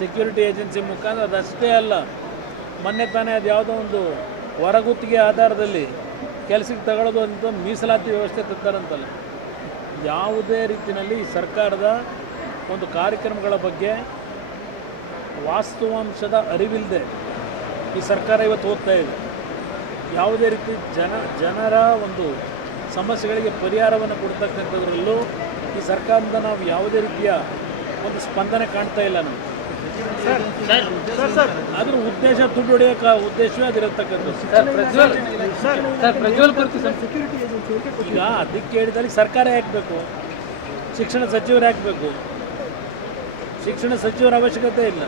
Security agency ಮುಖಾಂತರ ಅದಷ್ಟೇ ಅಲ್ಲ, ಮೊನ್ನೆ ತಾನೇ ಅದು ಯಾವುದೋ ಒಂದು ಹೊರಗುತ್ತಿಗೆ ಆಧಾರದಲ್ಲಿ ಕೆಲಸಕ್ಕೆ ತಗೊಳ್ಳೋದು ಅಂತ ಮೀಸಲಾತಿ ವ್ಯವಸ್ಥೆ ತರ್ತಾರಂತಲ್ಲ. ಯಾವುದೇ ರೀತಿಯಲ್ಲಿ ಈ ಸರ್ಕಾರದ ಒಂದು ಕಾರ್ಯಕ್ರಮಗಳ ಬಗ್ಗೆ ವಾಸ್ತವಾಂಶದ ಅರಿವಿಲ್ಲದೆ ಈ ಸರ್ಕಾರ ಇವತ್ತು ಹೋಗ್ತಾ ಇದೆ. ಯಾವುದೇ ರೀತಿ ಜನರ ಒಂದು ಸಮಸ್ಯೆಗಳಿಗೆ ಪರಿಹಾರವನ್ನು ಕೊಡ್ತಕ್ಕಂಥದ್ರಲ್ಲೂ ಈ ಸರ್ಕಾರದಿಂದ ನಾವು ಯಾವುದೇ ರೀತಿಯ ಒಂದು ಸ್ಪಂದನೆ ಕಾಣ್ತಾ ಇಲ್ಲ. ನಾವು ಅದ್ರ ಉದ್ದೇಶ ದುಡ್ಡು ಹೊಡೆಯೋಕೆ ಉದ್ದೇಶವೇ ಅದಿರತಕ್ಕಂಥದ್ದು. ಈಗ ಅದಕ್ಕೆ ಹೇಳಿದಲ್ಲಿ ಸರ್ಕಾರ ಹಾಕಬೇಕು, ಶಿಕ್ಷಣ ಸಚಿವರು ಹಾಕಬೇಕು. ಶಿಕ್ಷಣ ಸಚಿವರ ಅವಶ್ಯಕತೆ ಇಲ್ಲ.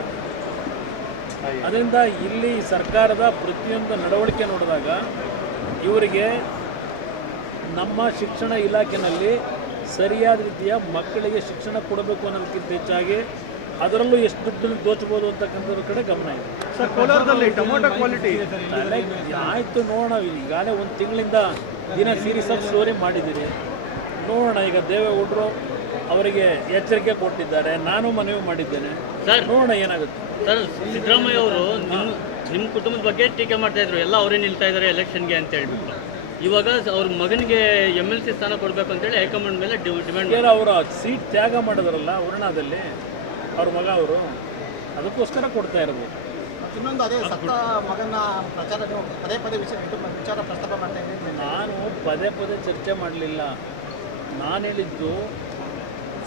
ಅದರಿಂದ ಇಲ್ಲಿ ಸರ್ಕಾರದ ಪ್ರತಿಯೊಂದು ನಡವಳಿಕೆ ನೋಡಿದಾಗ ಇವರಿಗೆ ನಮ್ಮ ಶಿಕ್ಷಣ ಇಲಾಖೆಯಲ್ಲಿ ಸರಿಯಾದ ರೀತಿಯ ಮಕ್ಕಳಿಗೆ ಶಿಕ್ಷಣ ಕೊಡಬೇಕು ಅನ್ನೋದಕ್ಕಿಂತ ಹೆಚ್ಚಾಗಿ ಅದರಲ್ಲೂ ಎಷ್ಟು ದುಡ್ಡನ್ನು ದೋಚಬಹುದು ಅಂತಕ್ಕಂಥದ್ರ ಕಡೆ ಗಮನ ಇದೆ. ಸರ್, ಕೋಲಾರದಲ್ಲಿ ಟೊಮೊಟೊ ಕ್ವಾಲಿಟಿ ಆಯಿತು, ನೋಡೋಣ. ಈಗಾಗಲೇ ಒಂದು ತಿಂಗಳಿಂದ ದಿನ ಸೀರೀಸ್ ಆಫ್ ಸ್ಟೋರಿ ಮಾಡಿದ್ದೀರಿ, ನೋಡೋಣ. ಈಗ ದೇವೇಗೌಡರು ಅವರಿಗೆ ಎಚ್ಚರಿಕೆ ಕೊಟ್ಟಿದ್ದಾರೆ, ನಾನು ಮನವಿ ಮಾಡಿದ್ದೇನೆ. ನೋಡೋಣ ಏನಾಗುತ್ತೆ. ಸರ್, ಸಿದ್ದರಾಮಯ್ಯ ಅವರು ನಿಮ್ಮ ಕುಟುಂಬದ ಬಗ್ಗೆ ಟೀಕೆ ಮಾಡ್ತಾ ಇದ್ರು, ಎಲ್ಲ ಅವರೇ ನಿಲ್ತಾ ಇದ್ದಾರೆ ಎಲೆಕ್ಷನ್ಗೆ ಅಂತ ಹೇಳ್ಬಿಟ್ಟು. ಇವಾಗ ಅವ್ರ ಮಗನಿಗೆ MLC ಸ್ಥಾನ ಕೊಡಬೇಕು ಅಂತೇಳಿ ಹೈಕಮಾಂಡ್ ಮೇಲೆ ಡಿಮ್ಯಾಂಡ್. ಅವರ ಸೀಟ್ ತ್ಯಾಗ ಮಾಡಿದ್ರಲ್ಲ ವರ್ಣಾದಲ್ಲಿ, ಅವ್ರ ಮಗ ಅವರು, ಅದಕ್ಕೋಸ್ಕರ ಕೊಡ್ತಾ ಇರ್ಬೋದು. ಇನ್ನೊಂದು ಅದೇ ಸತ್ತ ಮಗನ ಪ್ರಚಾರ ಪದೇ ಪದೇ ವಿಚಾರ ಪ್ರಸ್ತಾಪ ಮಾಡ್ತಾ ಇದ್ದೀನಿ. ನಾನು ಪದೇ ಪದೇ ಚರ್ಚೆ ಮಾಡಲಿಲ್ಲ. ನಾನು ಹೇಳಿದ್ದು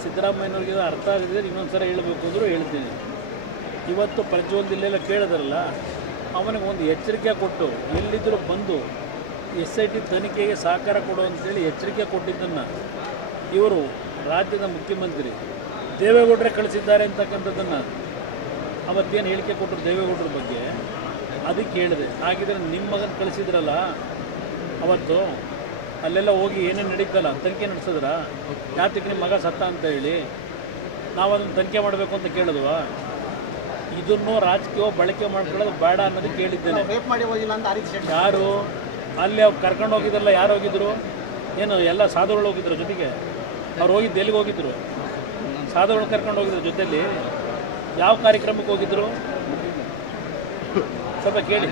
ಸಿದ್ದರಾಮಯ್ಯನವ್ರಿಗೆ ಅರ್ಥ ಆಗಿದ್ರೆ ಇನ್ನೊಂದು ಸಲ ಹೇಳಬೇಕು ಅಂದರೂ ಹೇಳ್ತೀನಿ. ಇವತ್ತು ಪ್ರಜ್ವಲ್ ಜಿಲ್ಲೆಲ್ಲ ಕೇಳಿದ್ರಲ್ಲ, ಅವನಿಗೆ ಒಂದು ಎಚ್ಚರಿಕೆ ಕೊಟ್ಟು ಎಲ್ಲಿದ್ದರೂ ಬಂದು SIT ತನಿಖೆಗೆ ಸಹಕಾರ ಕೊಡು ಅಂತೇಳಿ ಎಚ್ಚರಿಕೆ ಕೊಟ್ಟಿದ್ದನ್ನು ಇವರು ರಾಜ್ಯದ ಮುಖ್ಯಮಂತ್ರಿ ದೇವೇಗೌಡರೇ ಕಳಿಸಿದ್ದಾರೆ ಅಂತಕ್ಕಂಥದ್ದನ್ನು ಅವತ್ತೇನು ಹೇಳಿಕೆ ಕೊಟ್ಟರು ದೇವೇಗೌಡರ ಬಗ್ಗೆ, ಅದಕ್ಕೆ ಹೇಳಿದೆ. ಹಾಗಿದ್ರೆ ನಿಮ್ಮ ಮಗನ ಕಳಿಸಿದ್ರಲ್ಲ ಅವತ್ತು, ಅಲ್ಲೆಲ್ಲ ಹೋಗಿ ಏನೇನು ನಡೀತಲ್ಲ ತನಿಖೆ ನಡೆಸಿದ್ರ, ಯಾತಕ್ಕೆ ನಿಮ್ಮ ಮಗ ಸತ್ತ ಅಂತ ಹೇಳಿ ನಾವು ಅದನ್ನು ತನಿಖೆ ಮಾಡಬೇಕು ಅಂತ ಕೇಳಿದ್ವಾ? ಇದನ್ನು ರಾಜಕೀಯ ಬಳಕೆ ಮಾಡ್ಕೊಳ್ಳೋದು ಬೇಡ ಅನ್ನೋದಕ್ಕೆ ಹೇಳಿದ್ದೇನೆ. ಯಾರು ಅಲ್ಲಿ ಅವ್ರು ಕರ್ಕೊಂಡು ಹೋಗಿದ್ರಲ್ಲ, ಯಾರು ಹೋಗಿದ್ರು? ಏನು ಎಲ್ಲ ಸಾಧುಗಳು ಹೋಗಿದ್ರು ಜೊತೆಗೆ? ಅವ್ರು ಹೋಗಿದ್ದು ಎಲ್ಲಿಗೆ ಹೋಗಿದ್ರು? ಸಾಧುಗಳು ಕರ್ಕೊಂಡು ಹೋಗಿದ್ರು ಜೊತೆಯಲ್ಲಿ. ಯಾವ ಕಾರ್ಯಕ್ರಮಕ್ಕೆ ಹೋಗಿದ್ರು ಸ್ವಲ್ಪ ಕೇಳಿ.